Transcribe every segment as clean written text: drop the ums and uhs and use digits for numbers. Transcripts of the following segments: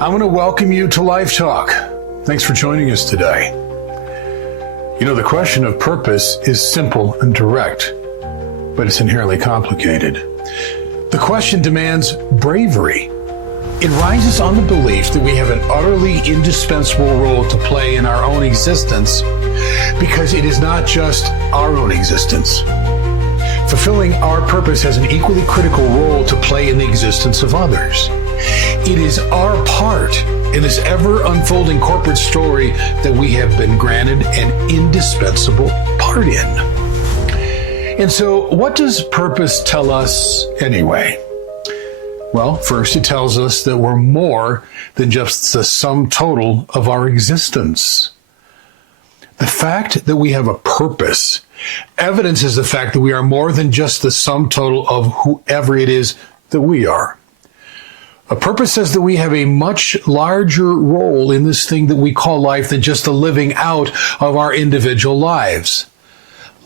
I want to welcome you to Life Talk. Thanks for joining us today. You know, the question of purpose is simple and direct, but it's inherently complicated. The question demands bravery. It rises on the belief that we have an utterly indispensable role to play in our own existence because it is not just our own existence. Fulfilling our purpose has an equally critical role to play in the existence of others. It is our part in this ever-unfolding corporate story that we have been granted an indispensable part in. And so, what does purpose tell us anyway? Well, first, it tells us that we're more than just the sum total of our existence. The fact that we have a purpose evidences the fact that we are more than just the sum total of whoever it is that we are. A purpose says that we have a much larger role in this thing that we call life than just the living out of our individual lives.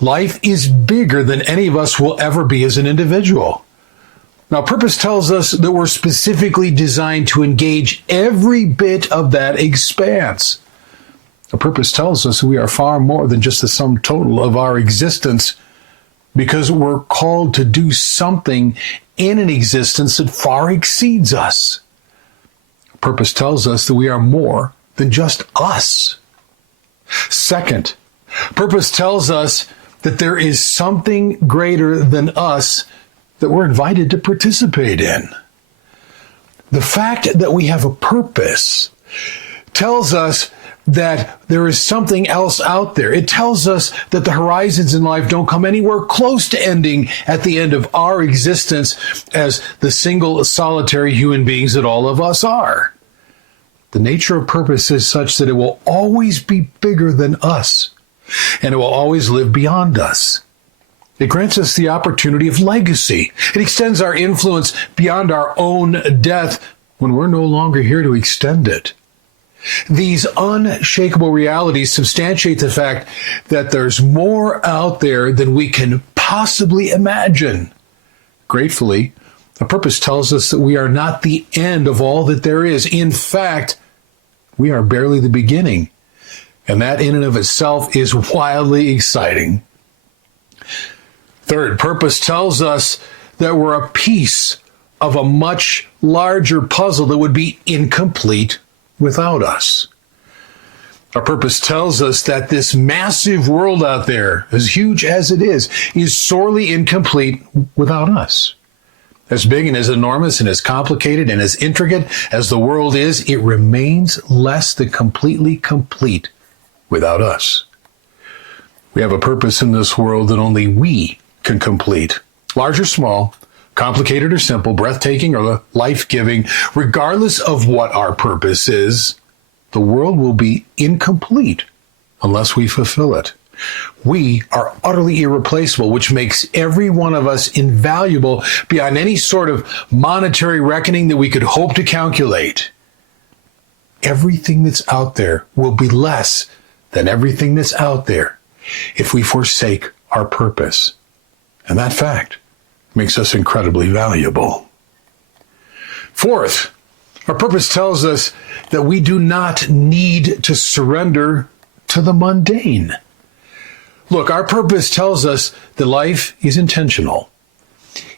Life is bigger than any of us will ever be as an individual. Now, purpose tells us that we're specifically designed to engage every bit of that expanse. A purpose tells us we are far more than just the sum total of our existence because we're called to do something in an existence that far exceeds us. A purpose tells us that we are more than just us. Second, purpose tells us that there is something greater than us that we're invited to participate in. The fact that we have a purpose tells us that there is something else out there. It tells us that the horizons in life don't come anywhere close to ending at the end of our existence as the single solitary human beings that all of us are. The nature of purpose is such that it will always be bigger than us, and it will always live beyond us. It grants us the opportunity of legacy. It extends our influence beyond our own death when we're no longer here to extend it. These unshakable realities substantiate the fact that there's more out there than we can possibly imagine. Gratefully, a purpose tells us that we are not the end of all that there is. In fact, we are barely the beginning. And that in and of itself is wildly exciting. Third, purpose tells us that we're a piece of a much larger puzzle that would be incomplete without us. Our purpose tells us that this massive world out there, as huge as it is sorely incomplete without us. As big and as enormous and as complicated and as intricate as the world is, it remains less than completely complete without us. We have a purpose in this world that only we can complete. Large or small, complicated or simple, breathtaking or life-giving, regardless of what our purpose is, the world will be incomplete unless we fulfill it. We are utterly irreplaceable, which makes every one of us invaluable beyond any sort of monetary reckoning that we could hope to calculate. Everything that's out there will be less than everything that's out there if we forsake our purpose. And that fact makes us incredibly valuable. Fourth, our purpose tells us that we do not need to surrender to the mundane. Look, our purpose tells us that life is intentional.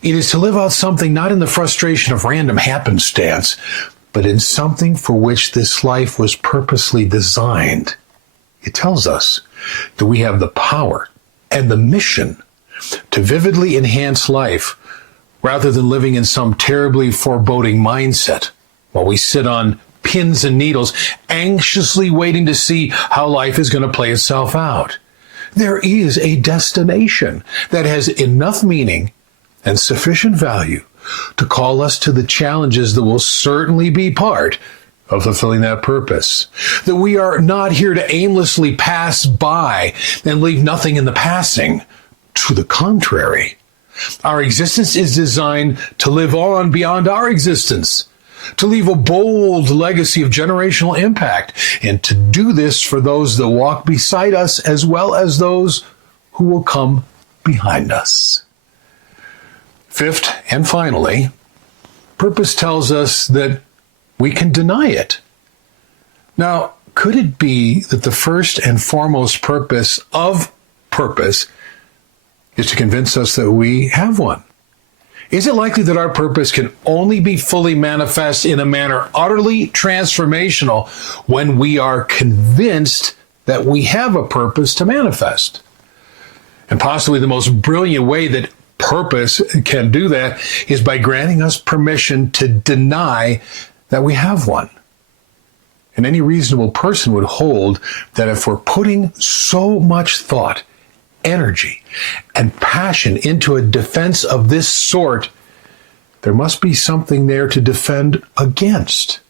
It is to live out something not in the frustration of random happenstance, but in something for which this life was purposely designed. It tells us that we have the power and the mission to vividly enhance life rather than living in some terribly foreboding mindset while we sit on pins and needles, anxiously waiting to see how life is going to play itself out. There is a destination that has enough meaning and sufficient value to call us to the challenges that will certainly be part of fulfilling that purpose. That we are not here to aimlessly pass by and leave nothing in the passing. To the contrary, our existence is designed to live on beyond our existence, to leave a bold legacy of generational impact, and to do this for those that walk beside us as well as those who will come behind us. Fifth and finally, purpose tells us that we can deny it. Now, could it be that the first and foremost purpose of purpose is to convince us that we have one? Is it likely that our purpose can only be fully manifest in a manner utterly transformational when we are convinced that we have a purpose to manifest? And possibly the most brilliant way that purpose can do that is by granting us permission to deny that we have one. And any reasonable person would hold that if we're putting so much thought, energy, and passion into a defense of this sort, there must be something there to defend against.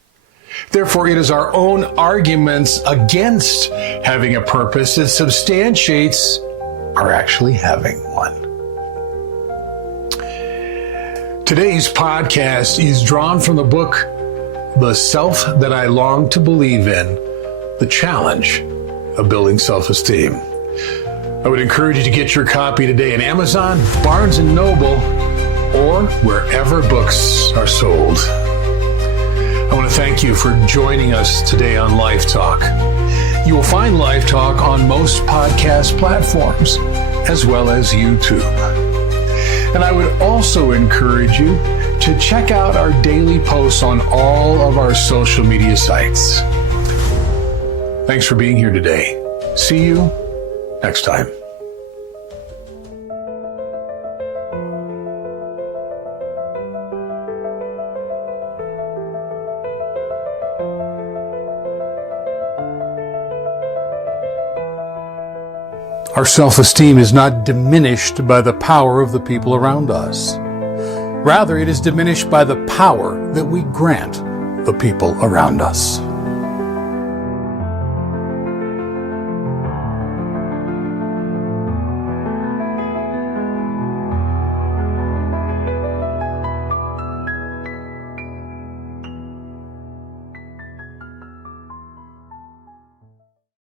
Therefore, it is our own arguments against having a purpose that substantiates our actually having one. Today's podcast is drawn from the book, The Self That I Long to Believe In, The Challenge of Building Self-Esteem. I would encourage you to get your copy today at Amazon, Barnes & Noble, or wherever books are sold. I want to thank you for joining us today on Life Talk. You will find Life Talk on most podcast platforms, as well as YouTube. And I would also encourage you to check out our daily posts on all of our social media sites. Thanks for being here today. See you next time. Our self-esteem is not diminished by the power of the people around us. Rather, it is diminished by the power that we grant the people around us.